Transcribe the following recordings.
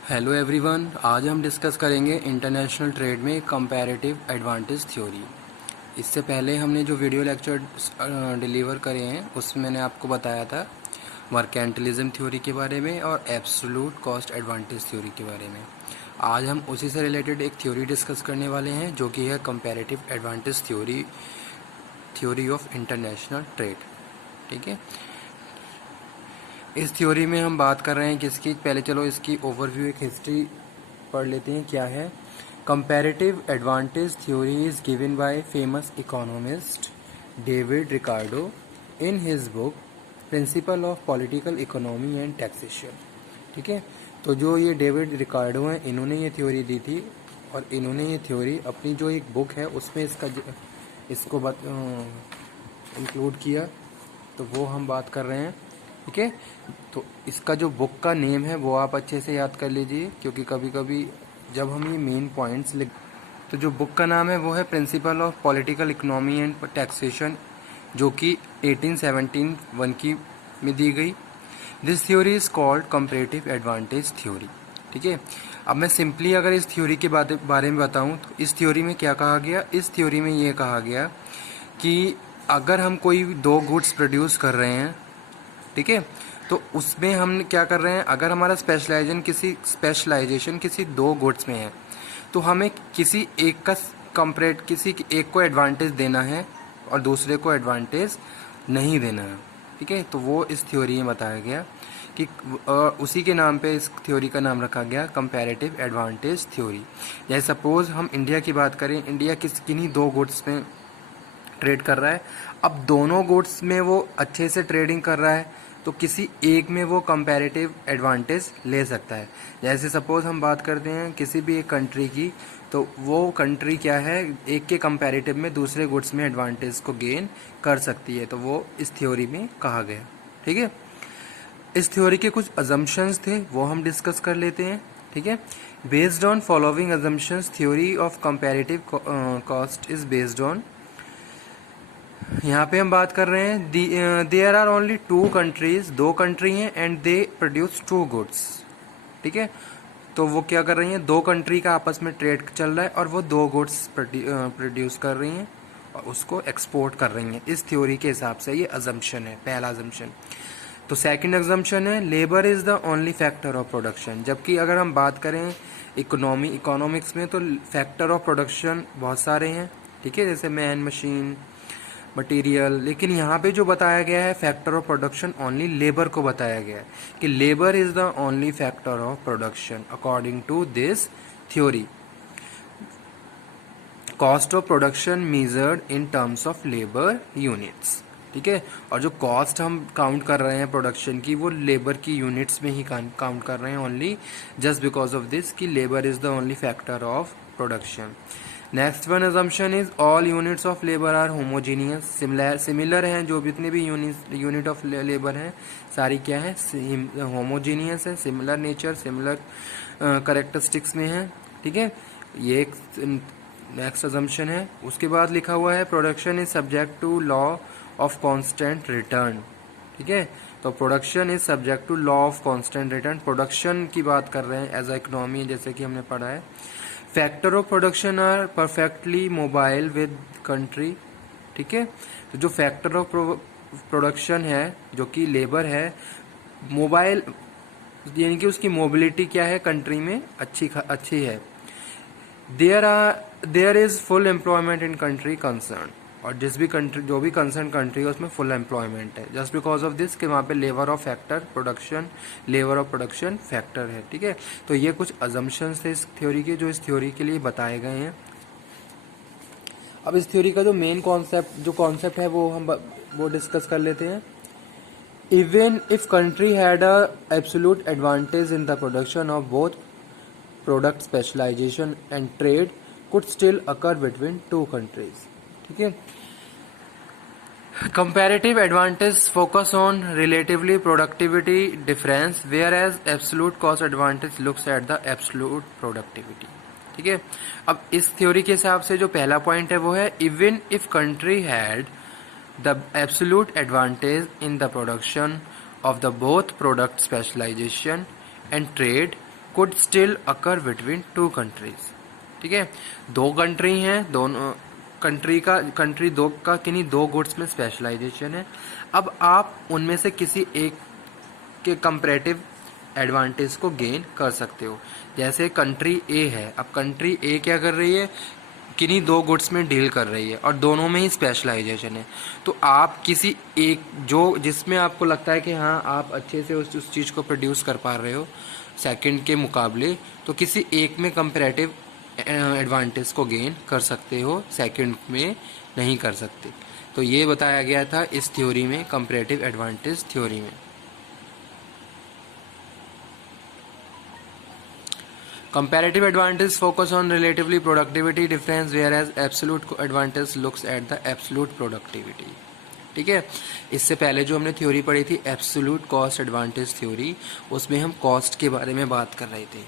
Hello everyone, आज हम discuss करेंगे इंटरनेशनल ट्रेड में कंपैरेटिव एडवांटेज थ्योरी। इससे पहले हमने जो वीडियो लेक्चर डिलीवर करे हैं उसमें मैंने आपको बताया था मर्केंटिलिज्म थ्योरी के बारे में और एब्सोल्यूट कॉस्ट एडवांटेज थ्योरी के बारे में। आज हम उसी से रिलेटेड एक थ्योरी डिस्कस करने वाले हैं जो कि है comparative advantage theory, theory of international trade. ठीक है, इस थ्योरी में हम बात कर रहे हैं किसकी, पहले चलो इसकी ओवरव्यू, एक हिस्ट्री पढ़ लेते हैं क्या है। Comparative advantage theory is given by famous economist David Ricardo in his book principle of political economy and taxation. ठीक है, तो जो ये डेविड रिकार्डो हैं इन्होंने ये थ्योरी दी थी और इन्होंने ये थ्योरी अपनी जो एक बुक है उसमें इसको इंक्लूड किया, तो वो हम बात कर रहे हैं। ठीक है, तो इसका जो बुक का नेम है वो आप अच्छे से याद कर लीजिए, क्योंकि कभी कभी जब हम ये मेन पॉइंट्स लिख, तो जो बुक का नाम है वो है principle of political economy and taxation, जो कि 1817 की में दी गई। This theory is called comparative advantage theory. ठीक है, अब मैं सिंपली अगर इस थ्योरी के बारे में बताऊं तो इस थ्योरी में क्या कहा गया। इस थ्योरी में ये कहा गया कि अगर हम कोई दो गुड्स प्रोड्यूस कर रहे हैं, ठीक है, तो उसमें हम क्या कर रहे हैं, अगर हमारा स्पेशलाइजेशन किसी दो गुड्स में है तो हमें किसी एक का किसी एक को एडवांटेज देना है और दूसरे को एडवांटेज नहीं देना है। ठीक है, तो वो इस थ्योरी में बताया गया कि उसी के नाम पे इस थ्योरी का नाम रखा गया कंपैरेटिव एडवांटेज थ्योरी। जैसे सपोज हम इंडिया की बात करें, इंडिया किन्हीं दो गुड्स में ट्रेड कर रहा है। अब दोनों गुड्स में वो अच्छे से ट्रेडिंग कर रहा है तो किसी एक में वो कंपैरेटिव एडवांटेज ले सकता है। जैसे सपोज हम बात करते हैं किसी भी एक कंट्री की, तो वो कंट्री क्या है, एक के कंपैरेटिव में दूसरे गुड्स में एडवांटेज को गेन कर सकती है, तो वो इस थ्योरी में कहा गया। ठीक है, इस थ्योरी के कुछ अजम्पशंस थे वो हम डिस्कस कर लेते हैं। ठीक है, based on following assumptions theory of comparative cost is based on, यहाँ पे हम बात कर रहे हैं there are only two countries, दो कंट्री हैं and they produce two goods. ठीक है, तो वो क्या कर रही हैं, दो कंट्री का आपस में ट्रेड चल रहा है और वो दो गुड्स प्रोड्यूस कर रही हैं और उसको एक्सपोर्ट कर रही हैं। इस थ्योरी के हिसाब से ये अजम्पशन है, पहला अजम्पशन। तो सेकंड अजम्पशन है labour is the only factor of production. जबकि अगर हम बात करें इकोनॉमिक्स में तो फैक्टर ऑफ प्रोडक्शन बहुत सारे हैं। ठीक है, जैसे मैन, मशीन, मटेरियल, लेकिन यहाँ पे जो बताया गया है factor of production only labour को बताया गया है कि labour is the only factor of production according to this theory. Cost of production measured in terms of labour units. ठीक है, और जो कॉस्ट हम काउंट कर रहे हैं प्रोडक्शन की वो लेबर की यूनिट्स में ही काउंट कर रहे हैं only, just because of this कि labour is the only factor of production. Next one assumption is all units of labour are homogeneous. Similar हैं, जो जितने भी यूनिट ऑफ लेबर हैं सारी क्या है, होमोजीनियस है, सिमिलर नेचर, सिमिलर करेक्टरिस्टिक्स में है। ठीक है, ये एक नेक्स्ट अजम्पशन है। उसके बाद लिखा हुआ है production is subject to law of constant return. ठीक है, तो production is subject to law of constant return. Production की बात कर रहे हैं एज अ इकोनॉमी, जैसे कि हमने पढ़ा है। Factor of production are perfectly mobile with country. ठीक है, तो जो फैक्टर ऑफ प्रोडक्शन है जो कि लेबर है, मोबाइल यानी कि उसकी मोबिलिटी क्या है कंट्री में अच्छी है। There is full employment in country concern, और जो भी कंसर्न कंट्री है उसमें फुल एम्प्लॉयमेंट है, जस्ट बिकॉज ऑफ दिस कि वहाँ पे लेबर ऑफ प्रोडक्शन फैक्टर है। ठीक है, तो ये कुछ अजम्पशंस थे इस थ्योरी के जो इस थ्योरी के लिए बताए गए हैं। अब इस थ्योरी का जो मेन कॉन्सेप्ट है वो डिस्कस कर लेते हैं। Even if country had a absolute advantage in the production of both product, specialization and trade could still occur between two countries. ठीक है, comparative advantage focus on relatively productivity difference, whereas absolute cost advantage looks at the absolute productivity. ठीक है, अब इस theory के हिसाब से जो पहला पॉइंट है वो है even if country had the absolute advantage in the production of the both product specialization and trade could still occur between two countries. ठीक है, दो कंट्री हैं, दोनों कंट्री दो का किन्हीं दो गुड्स में स्पेशलाइजेशन है। अब आप उनमें से किसी एक के कंपैरेटिव एडवांटेज को गेन कर सकते हो। जैसे कंट्री ए है, अब कंट्री ए क्या कर रही है, किन्हीं दो गुड्स में डील कर रही है और दोनों में ही स्पेशलाइजेशन है। तो आप किसी एक जो जिसमें आपको लगता है कि हाँ आप अच्छे से उस चीज़ को प्रोड्यूस कर पा रहे हो सेकंड के मुकाबले, तो किसी एक में कंपैरेटिव एडवांटेज को गेन कर सकते हो, सेकंड में नहीं कर सकते। तो ये बताया गया था इस थ्योरी में, कंपैरेटिव एडवांटेज थ्योरी में। Comparative advantage focus on relatively productivity difference whereas absolute advantage looks at the absolute productivity। ठीक है, इससे पहले जो हमने थ्योरी पढ़ी थी एब्सोल्यूट कॉस्ट एडवांटेज थ्योरी, उसमें हम कॉस्ट के बारे में बात कर रहे थे।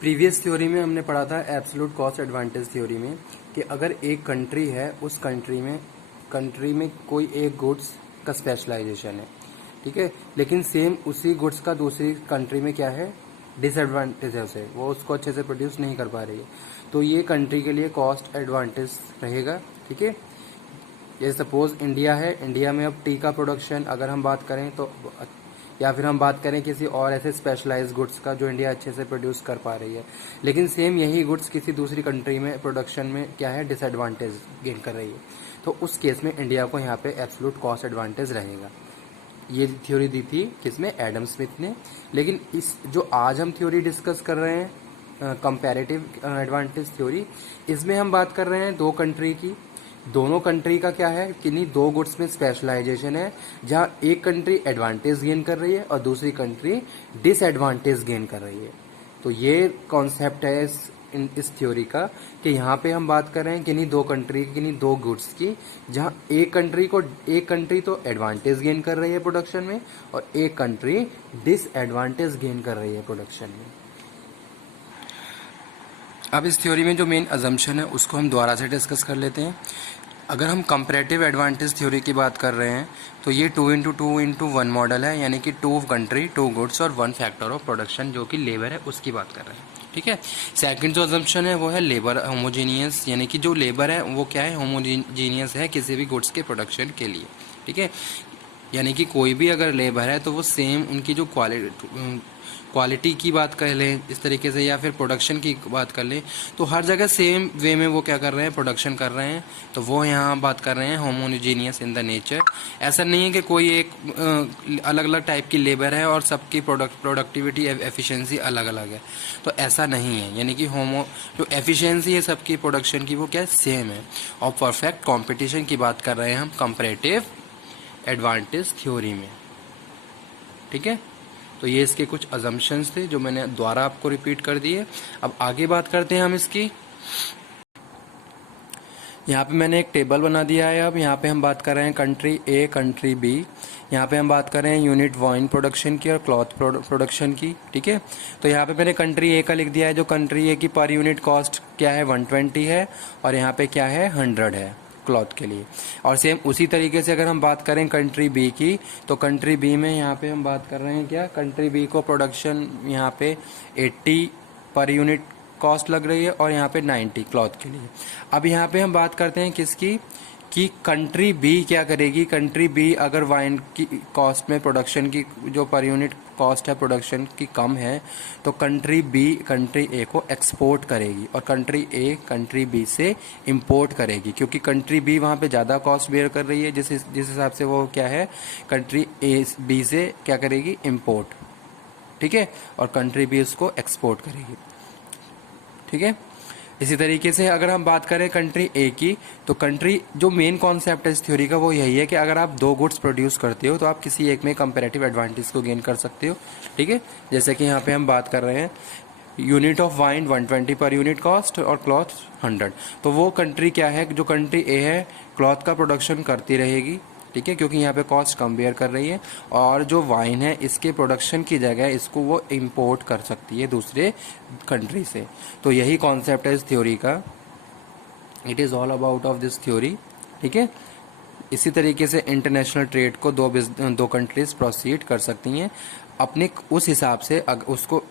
प्रीवियस थ्योरी में हमने पढ़ा था एब्सोल्यूट कॉस्ट एडवांटेज थ्योरी में कि अगर एक कंट्री है, उस कंट्री में कोई एक गुड्स का स्पेशलाइजेशन है, ठीक है, लेकिन सेम उसी गुड्स का दूसरी कंट्री में क्या है, डिसएडवांटेज है, उसे वो उसको अच्छे से प्रोड्यूस नहीं कर पा रही है, तो ये कंट्री के लिए कॉस्ट एडवांटेज रहेगा। ठीक है, ये सपोज इंडिया है, इंडिया में अब टी का प्रोडक्शन अगर हम बात करें तो, या फिर हम बात करें किसी और ऐसे स्पेशलाइज्ड गुड्स का जो इंडिया अच्छे से प्रोड्यूस कर पा रही है, लेकिन सेम यही गुड्स किसी दूसरी कंट्री में प्रोडक्शन में क्या है, डिसएडवांटेज गेन कर रही है, तो उस केस में इंडिया को यहाँ पे एब्सोल्यूट कॉस्ट एडवांटेज रहेगा। ये थ्योरी दी थी किसमें, एडम स्मिथ ने। लेकिन इस जो आज हम थ्योरी डिस्कस कर रहे हैं कंपैरेटिव एडवांटेज थ्योरी, इसमें हम बात कर रहे हैं दो कंट्री की। दोनों कंट्री का क्या है, किन्हीं दो गुड्स में स्पेशलाइजेशन है, जहां एक कंट्री एडवांटेज गेन कर रही है और दूसरी कंट्री डिसएडवांटेज गेन कर रही है। तो ये कॉन्सेप्ट है इस थ्योरी का कि यहाँ पे हम बात कर रहे हैं किन्हीं दो कंट्री, किन्हीं दो गुड्स की, जहाँ एक कंट्री तो एडवांटेज गेन कर रही है प्रोडक्शन में और एक कंट्री डिसएडवांटेज गेन कर रही है प्रोडक्शन में। अब इस थ्योरी में जो मेन अजम्पशन है उसको हम दोबारा से डिस्कस कर लेते हैं। अगर हम कंपैरेटिव एडवांटेज थ्योरी की बात कर रहे हैं तो ये 2x2x1 मॉडल है, यानी कि 2 कंट्री 2 गुड्स और 1 फैक्टर ऑफ प्रोडक्शन जो कि लेबर है उसकी बात कर रहे हैं। ठीक है, सेकंड जो अजम्पशन है वो है लेबर होमोजीनियस, यानी कि जो लेबर है वो क्या है, होमोजीनियस है किसी भी गुड्स के प्रोडक्शन के लिए। ठीक है, यानी कि कोई भी अगर लेबर है तो वो सेम उनकी जो क्वालिटी की बात कर लें इस तरीके से, या फिर प्रोडक्शन की बात कर लें, तो हर जगह सेम वे में वो क्या कर रहे हैं, प्रोडक्शन कर रहे हैं, तो वो यहाँ बात कर रहे हैं होमोजीनियस इन द नेचर। ऐसा नहीं है कि कोई एक अलग अलग टाइप की लेबर है और सबकी प्रोडक्टिविटी एफिशिएंसी अलग अलग है, तो ऐसा नहीं है, यानी कि जो एफिशिएंसी है सबकी प्रोडक्शन की वो क्या है, सेम है। और परफेक्ट कॉम्पिटिशन की बात कर रहे हैं हम कंपैरेटिव एडवांटेज थ्योरी में। ठीक है, तो ये इसके कुछ अजम्पशंस थे जो मैंने दोबारा आपको रिपीट कर दिए। अब आगे बात करते हैं हम इसकी। यहाँ पे मैंने एक टेबल बना दिया है। अब यहाँ पे हम बात कर रहे हैं कंट्री ए, कंट्री बी। यहाँ पे हम बात कर रहे हैं यूनिट वाइन प्रोडक्शन की और क्लॉथ प्रोडक्शन की। ठीक है, तो यहाँ पे मैंने कंट्री ए का लिख दिया है। जो कंट्री ए की पर यूनिट कॉस्ट क्या है, 120 है, और यहाँ पे क्या है, 100 है क्लॉथ के लिए। और सेम उसी तरीके से अगर हम बात करें कंट्री बी की, तो कंट्री बी में यहाँ पे हम बात कर रहे हैं क्या, कंट्री बी को प्रोडक्शन यहाँ पे 80 पर यूनिट कॉस्ट लग रही है और यहाँ पे 90 क्लॉथ के लिए। अब यहाँ पे हम बात करते हैं किसकी, कि कंट्री बी क्या करेगी। कंट्री बी अगर वाइन की कॉस्ट में प्रोडक्शन की जो पर यूनिट कॉस्ट है प्रोडक्शन की कम है, तो कंट्री बी कंट्री ए को एक्सपोर्ट करेगी और कंट्री ए कंट्री बी से इंपोर्ट करेगी, क्योंकि कंट्री बी वहाँ पे ज़्यादा कॉस्ट बेयर कर रही है, जिस हिसाब से वो क्या है, कंट्री ए बी से क्या करेगी, इंपोर्ट। ठीक है, और कंट्री बी उसको एक्सपोर्ट करेगी। ठीक है, इसी तरीके से अगर हम बात करें कंट्री ए की, तो कंट्री जो मेन कॉन्सेप्ट है इस थ्योरी का वो यही है कि अगर आप दो गुड्स प्रोड्यूस करते हो तो आप किसी एक में कंपैरेटिव एडवांटेज को गेन कर सकते हो। ठीक है, जैसे कि यहाँ पे हम बात कर रहे हैं unit of wine 120 per unit cost और क्लॉथ 100, तो वो कंट्री क्या है, जो कंट्री ए है क्लॉथ का प्रोडक्शन करती रहेगी। ठीक है, क्योंकि यहाँ पे कॉस्ट कम बेयर कर रही है, और जो वाइन है इसके प्रोडक्शन की जगह इसको वो इंपोर्ट कर सकती है दूसरे कंट्री से। तो यही कॉन्सेप्ट है इस थ्योरी का, it is all about of this theory. ठीक है, इसी तरीके से इंटरनेशनल ट्रेड को दो कंट्रीज प्रोसीड कर सकती हैं। अपने उस हिसाब से उसको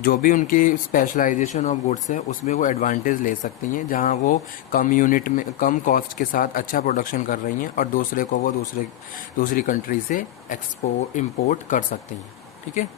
जो भी उनकी स्पेशलाइजेशन ऑफ गुड्स है उसमें वो एडवांटेज ले सकती हैं, जहां वो कम यूनिट में कम कॉस्ट के साथ अच्छा प्रोडक्शन कर रही हैं और दूसरे को वो दूसरी कंट्री से इंपोर्ट कर सकती हैं। ठीक है।